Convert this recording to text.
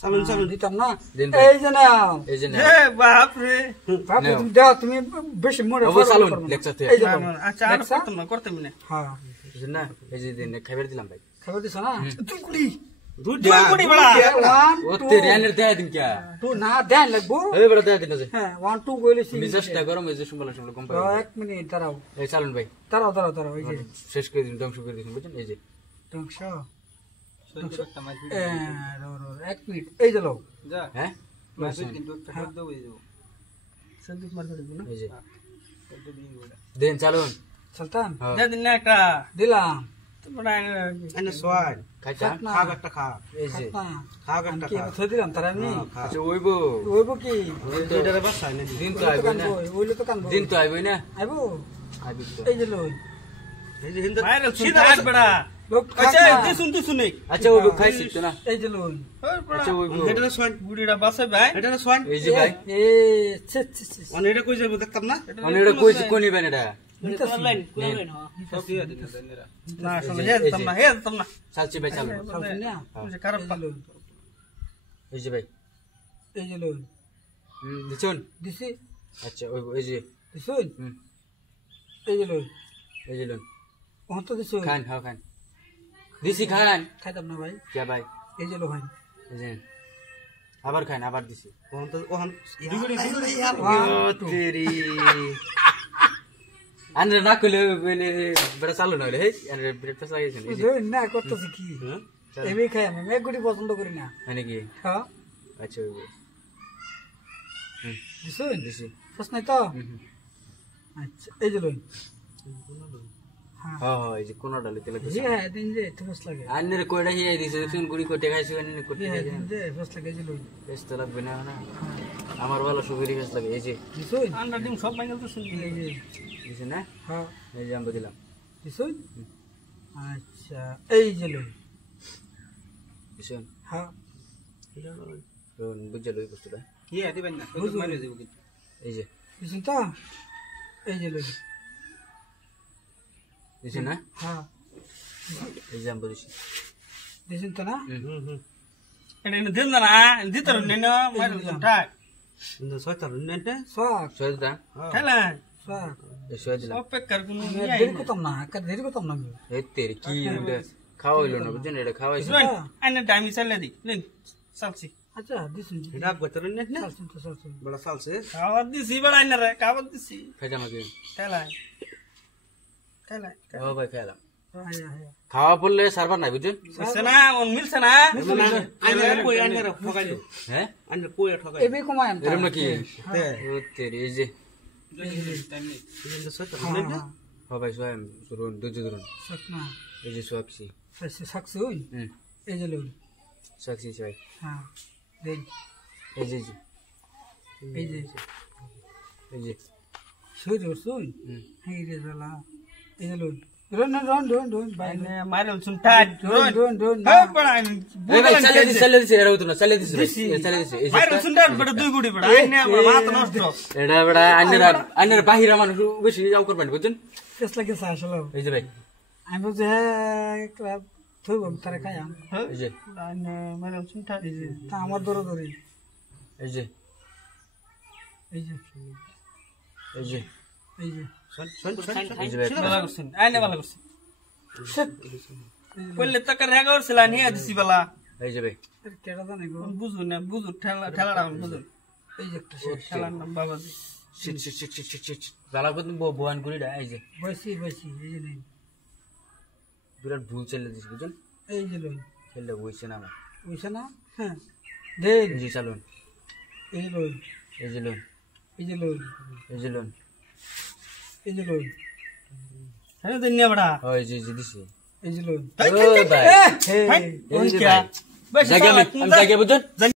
চালুন চালুন দিতাম না দিন এই যে নাও এই যে না এ বাপ রে বাপ তুমি দাও তুমি বেশি মরে অবশ্য চালুন লেকচারতে এই যে আচ্ছা আর করতাম না হ্যাঁ এই যে না এই যে দিন খাইবার দিলাম ভাই খাবার দিছ না তুই কুড়ি দুই কোটি বড়া ওতে রেনের দেয় দিন কে তুই না দেন লাগবো এই বড় দেয় দিন যে হ্যাঁ 1 2 কইলে মিজাজটা গরম এই যে শুনবলা কম পাই 1 মিনিট দাঁড়াও এই চালুন ভাই দাঁড়াও এই যে শেষ করে দিন ধ্বংস করে দিন বুঝছেন এই যে ধ্বংস 1 মিনিট এই যে লোক যা হ্যাঁ মাসুদ কিন্তু একটা শব্দ হয়ে যাব সন্দীপ মার করে দিন এই যে দেন চালুন সুলতান দে দিন না একটা দিলাম তোমরা এনে সোয়ান খাইতা খাব একটা খাব এই যে খাব একটা কি খাব থই দিলাম তারা আমি আচ্ছা ওইবো ওইবো কি এটারে বাস আইনে দি দিন তো আইবো না ওইলে তো কানবো দিন তো আইবো না আইবো আইবো তো এই যে লোক এই যে হিন্দু ভাইরাল সিধা আস বড়া লোক আচ্ছা তুই শুনে আচ্ছা ওইবো খাইছি তো না এই যে লোক আচ্ছা ওইবো এটারে সোয়ান বুড়িটা বাসে ভাই এটারে সোয়ান এই যে ভাই এ ছে অন এটা কই যাবো দেখতাম না অনেকটা কইছি কোনি বেন এটা না শুনে হে দিতাম না চালছি ভাই চালুন সুলতান না যে খারাপ এই যে ভাই এই যে লোক দিছুন দিছি আচ্ছা ওইবো এই যে দিছুন হুম এই যে লোক এই যে লুন ওহন তো দিছুন খান খাও খান দিছি খান খাইতাম না ভাই কে ভাই এই যে লোক ভাই এই যে আবার খান আবার দিছি ওহন তো ওহন তেরি আনরে না কইলে বলে বড় চালু না হইলে হে আনরে ব্রেকফাস্ট লাগাইছেন এই যে জয় না করতেছি কি এমনি খাই আমি মেগুড়ি পছন্দ করি না মানে কি হ্যাঁ আচ্ছা ওইবো দিছুন দিছি ফস নাই তো আচ্ছা এই যে লোক হ্যাঁ হ্যাঁ হ্যাঁ এই যে কোন ডালে তেলে জি হ্যাঁ দিন যে ফস লাগে আনরে কইডা হিয়াই দিছে তুমি গুড়ি কোটে খাইছো আনরে কোটে হ্যাঁ খাইছেন দিন যে ফস লাগে এই যে লোক বেশ তো লাগবে না না আমার ভালো সুবিধা বেশ লাগে এই যে দিছুন আন্ডা ডিম সব বাইঙ্গল তো শুনবি এই যে দিছে না হ্যাঁ এই যে আমরা দিলাম দিছুন আচ্ছা এই যে লোক দিছেন হ্যাঁ বুঝে লই বস্তুটা কি দিবেন না মারিয়ে দেব কিন্তু এই যে দিছুন তো এই যে লোক দিছে না হ্যাঁ এই যে আমরা দিছি দিছুন তো না এটা দিন না দিতর নেন মাইরল সুঠাক কিন্তু সয়তার নেতে শাক সয়দা খেলা শাক এই সয় দিলাম সব পেকার কোন দেরি করতাম না একটা দেরি করতাম না আমি এই তেরি কি এটা খাওয়া হইলো না বুঝছেন এটা খাওয়াইছে শুন আইনে টাইমি চালে দি নিন সালছি আচ্ছা দিছুন এটা গতর নেতে না চালছুন তো চালছুন বড় সালছে খাওয়া দিছি বড় আইনে রে খাওয়া দিছি খাইতাম নাকি খেলা খেলা ও ভাই খাইলাম আয়া আয়া খাওয়া পড়লে সার্ভার নাই বুঝছেন মিলছে না ওন মিলছে না আইনে কই আইনে ঠকাই দিও হ্যাঁ আইনে কই ঠকাই এবি কমায় আনতা এরম নাকি তে ও তেরি এই যে কিন্তু সয়তার হ্যাঁ নেতে হ্যাঁ ভাই সোয়াম ধরুন দুজো ধরুন শাক না এই যে সোয়াকছি শাকছুন এই যে লোক সোয়াকছি ভাই হ্যাঁ দেন এই যে এই যে এই যে সুই রসুন এই রে জালা এই যে লোক রন রন রন রন বাইনে আইনে মাইরল সুঠাক রন রন রন হে বড় আইনে এই ভাই চালে দিছে এরা হইতো না চালে দিছে চালে দিছে এই যে মাইরল সুঠাক বড় দুই গুড়ি বড় আইনে মাথা নষ্ট এটা বড় আন্নার বাহিরা মানুষ বেশি যাও করবেন বুঝছেন কেস লাগে আসলে এই যে ভাই আমি বুঝে একটা থইব তারে খাইয়াম এই যে আইনে মাইরল সুঠাক এই যে তা আমার দরে দরে এই যে এই যে এই যে এই যে এই যে ভাই ভালো করছেন আইনে ভালো করছেন শিট কইলে তো করে করছিল নিয়ে দিছি বলা এই যে ভাই কেডা জানে গো বুঝু না বুঝু ঠেলাটা বুঝু এই যে একটা খেলার নাম বাবাজি shit shit shit shit shit জালা কত বোয়ান করি দা এই যে বসি বসি এই যে নেই বিরাট ভুল চলে দিছে বুঝছেন এই যে লই খেললে বইছে না আমার বুঝছ না হ্যাঁ দেন এই যে চালুন এই যে লই এই যে লোন এই যে লই এই যে লোন এই যে লই হ্যাঁ দুনিয়া বড়া ওই যে দিছি এই যে লই ও ভাই হে এই যে ভাই জায়গা আমি জায়গা বুঝছেন